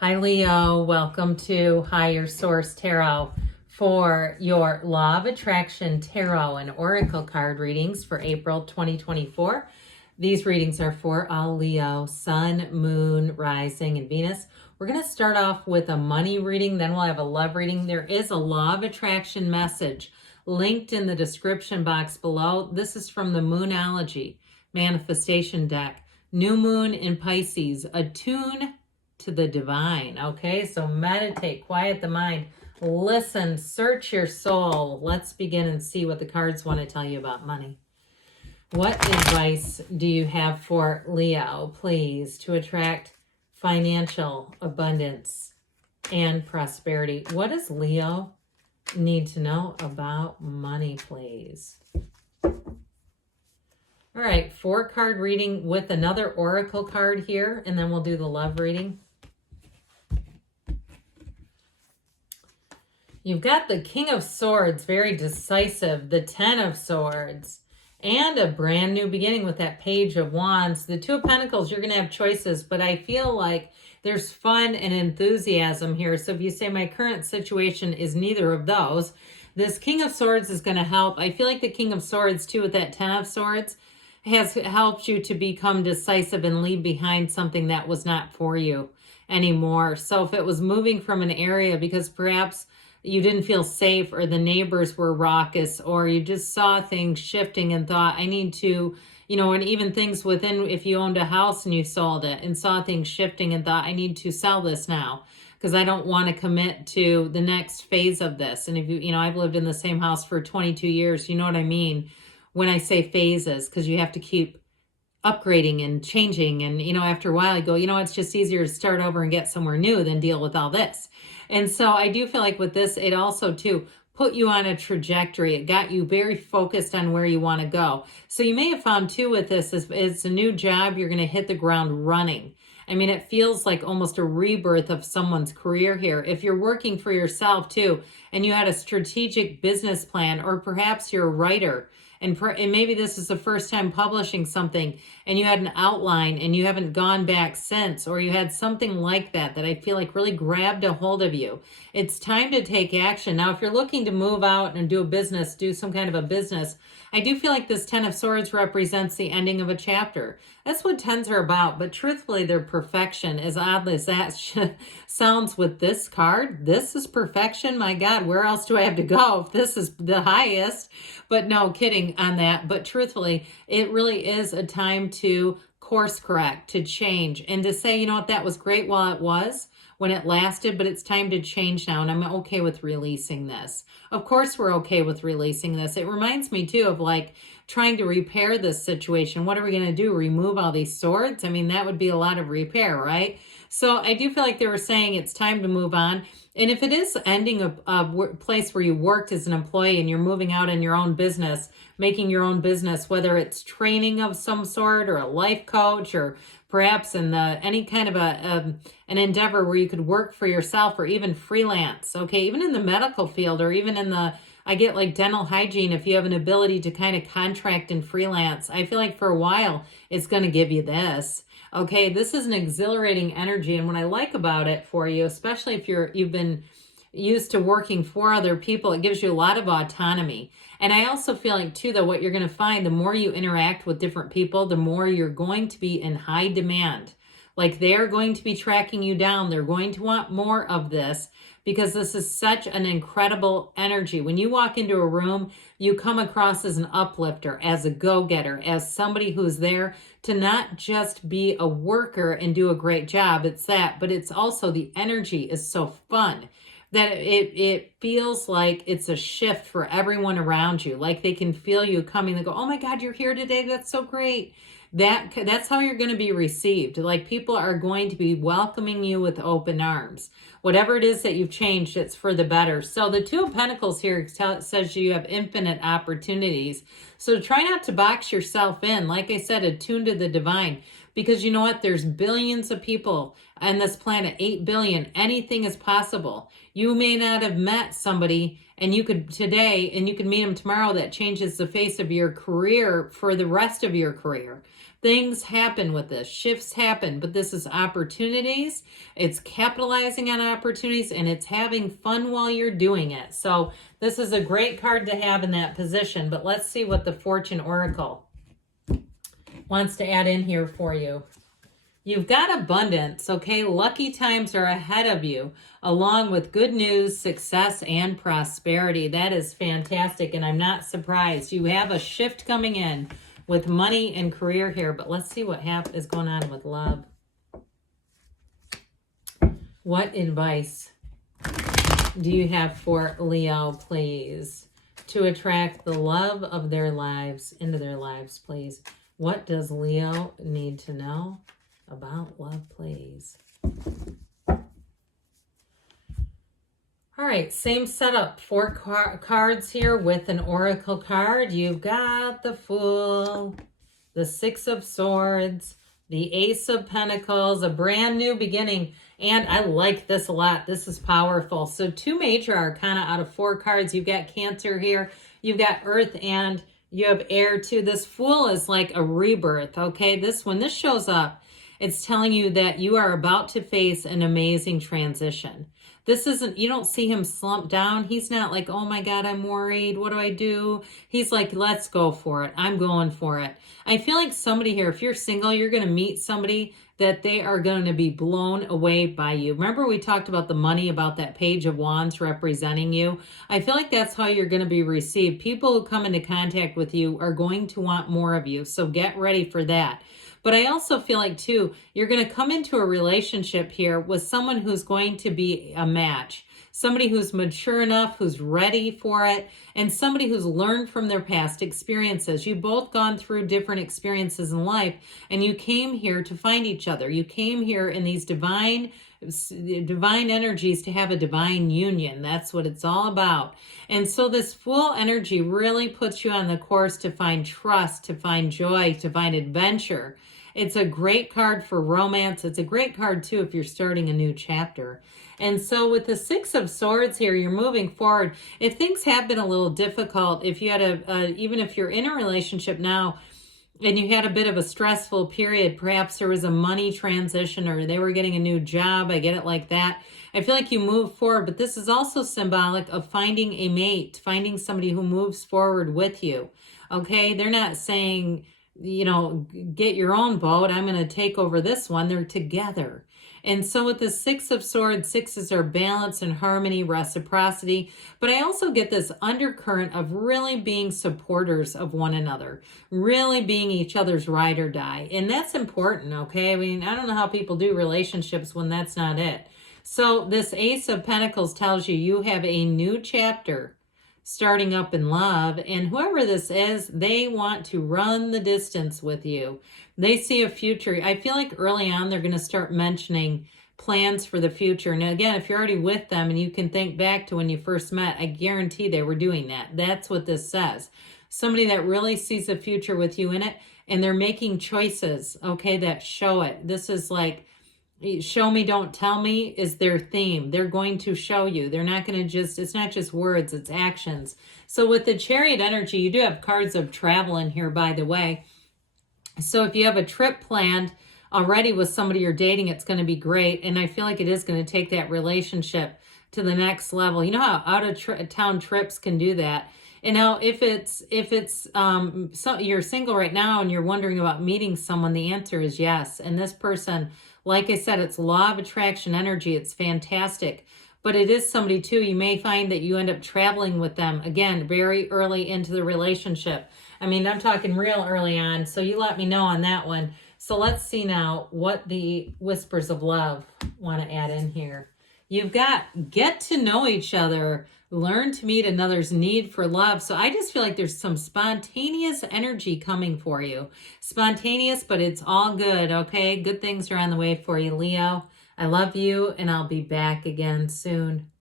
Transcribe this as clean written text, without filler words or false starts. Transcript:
Hi, Leo. Welcome to Higher Source Tarot for your Law of Attraction Tarot and Oracle card readings for April 2024. These readings are for all Leo, Sun, Moon, Rising, and Venus. We're going to start off with a money reading, then we'll have a love reading. There is a Law of Attraction message linked in the description box below. This is from the Moonology Manifestation deck. New Moon in Pisces, attune to the divine. Okay, so meditate, quiet the mind, listen, search your soul. Let's begin and see what the cards want to tell you about money. What advice do you have for Leo, please, to attract financial abundance and prosperity? What does Leo need to know about money, please? All right, 4-card reading with another oracle card here, and then we'll do the love reading. You've got the King of Swords, very decisive, the 10 of Swords, and a brand new beginning with that Page of Wands. The 2 of Pentacles, you're going to have choices, but I feel like there's fun and enthusiasm here. So if you say my current situation is neither of those, this King of Swords is going to help. I feel like the King of Swords, too, with that 10 of Swords, has helped you to become decisive and leave behind something that was not for you anymore. So if it was moving from an area because perhaps you didn't feel safe, or the neighbors were raucous, or you just saw things shifting and thought, I need to, and even things within, if you owned a house and you sold it and saw things shifting and thought, I need to sell this now because I don't want to commit to the next phase of this. And if I've lived in the same house for 22 years, you know what I mean when I say phases, because you have to keep upgrading and changing. And, after a while I go, it's just easier to start over and get somewhere new than deal with all this. And so I do feel like with this, it also too put you on a trajectory. It got you very focused on where you want to go. So you may have found too with this, it's a new job. You're going to hit the ground running. I mean, it feels like almost a rebirth of someone's career here. If you're working for yourself too, and you had a strategic business plan, or perhaps you're a writer, and maybe this is the first time publishing something and you had an outline and you haven't gone back since, or you had something like that I feel like really grabbed a hold of you. It's time to take action. Now, if you're looking to move out and do a business, do some kind of a business, I do feel like this 10 of Swords represents the ending of a chapter. That's what 10s are about, but truthfully, they're perfection. As oddly as that sounds with this card, this is perfection. My God, where else do I have to go if this is the highest? But no, kidding on that. But truthfully, it really is a time to course correct, to change, and to say, that was great while it was, when it lasted, but it's time to change now, and I'm okay with releasing this. Of course we're okay with releasing this. It reminds me too of like trying to repair this situation. What are we going to do? Remove all these swords? I mean, that would be a lot of repair, right? So I do feel like they were saying it's time to move on. And if it is ending a place where you worked as an employee and you're moving out in your own business, making your own business, whether it's training of some sort or a life coach, or perhaps in any kind of an endeavor where you could work for yourself or even freelance, okay, even in the medical field, or even in I get like dental hygiene, if you have an ability to kind of contract and freelance, I feel like for a while it's going to give you this. Okay, this is an exhilarating energy, and what I like about it for you, especially if you've been used to working for other people, it gives you a lot of autonomy. And I also feel like too, that what you're going to find, the more you interact with different people, the more you're going to be in high demand. Like they're going to be tracking you down. They're going to want more of this, because this is such an incredible energy. When you walk into a room, you come across as an uplifter, as a go-getter, as somebody who's there to not just be a worker and do a great job. It's that, but it's also the energy is so fun that it feels like it's a shift for everyone around you. Like they can feel you coming. They go, oh my God, you're here today. That's so great. That's how you're going to be received. Like people are going to be welcoming you with open arms. Whatever it is that you've changed, it's for the better. So the 2 of Pentacles here says you have infinite opportunities. So try not to box yourself in. Like I said, attune to the divine, because you know what? There's billions of people on this planet, 8 billion. Anything is possible. You may not have met somebody and you could today and you could meet them tomorrow that changes the face of your career for the rest of your career. Things happen with this, shifts happen, but this is opportunities. It's capitalizing on opportunities and it's having fun while you're doing it. So this is a great card to have in that position, but let's see what the Fortune Oracle wants to add in here for you. You've got abundance, okay? Lucky times are ahead of you, along with good news, success, and prosperity. That is fantastic, and I'm not surprised. You have a shift coming in with money and career here, but let's see what is going on with love. What advice do you have for Leo, please, to attract the love of their lives into their lives, please? What does Leo need to know about love, please? All right, same setup. 4 cards here with an oracle card. You've got the Fool, the 6 of Swords, the Ace of Pentacles, a brand new beginning. And I like this a lot. This is powerful. So 2 major arcana out of 4 cards. You've got Cancer here. You've got Earth and you have Air too. This Fool is like a rebirth, okay? When this shows up, it's telling you that you are about to face an amazing transition. This isn't, you don't see him slump down. He's not like, oh my God, I'm worried. What do I do? He's like, let's go for it. I'm going for it. I feel like somebody here, if you're single, you're going to meet somebody that they are going to be blown away by you. Remember we talked about the money, about that Page of Wands representing you? I feel like that's how you're going to be received. People who come into contact with you are going to want more of you. So get ready for that. But I also feel like, too, you're going to come into a relationship here with someone who's going to be a match. Somebody who's mature enough, who's ready for it, and somebody who's learned from their past experiences. You've both gone through different experiences in life, and you came here to find each other. You came here in these divine energies to have a divine union. That's what it's all about. And so this Fool energy really puts you on the course to find trust, to find joy, to find adventure. It's a great card for romance. It's a great card too if you're starting a new chapter. And so with the 6 of Swords here, you're moving forward. If things have been a little difficult, if you had even if you're in a relationship now, and you had a bit of a stressful period, perhaps there was a money transition or they were getting a new job, I get it like that. I feel like you move forward, but this is also symbolic of finding a mate, finding somebody who moves forward with you, okay? They're not saying, you know, get your own boat, I'm going to take over this one. They're together. And so with the 6 of Swords, 6s are balance and harmony, reciprocity. But I also get this undercurrent of really being supporters of one another, really being each other's ride or die. And that's important, okay? I mean, I don't know how people do relationships when that's not it. So this Ace of Pentacles tells you you have a new chapter starting up in love, and whoever this is, they want to run the distance with you. They see a future. I feel like early on they're going to start mentioning plans for the future. Now again, if you're already with them and you can think back to when you first met, I guarantee they were doing that. That's what this says. Somebody that really sees a future with you in it, and they're making choices, okay, that show it. This is like, show me, don't tell me is their theme. They're going to show you. They're not going to just, it's not just words, it's actions. So with the Chariot energy, you do have cards of travel in here, by the way. So if you have a trip planned already with somebody you're dating, it's going to be great. And I feel like it is going to take that relationship to the next level. You know how out of town trips can do that. And now if you're single right now and you're wondering about meeting someone, the answer is yes. And this person, like I said, it's law of attraction energy. It's fantastic. But it is somebody too, you may find that you end up traveling with them, again, very early into the relationship. I mean, I'm talking real early on, so you let me know on that one. So let's see now what the Whispers of Love want to add in here. You've got get to know each other, learn to meet another's need for love. So I just feel like there's some spontaneous energy coming for you. Spontaneous, but it's all good, okay? Good things are on the way for you, Leo. I love you, and I'll be back again soon.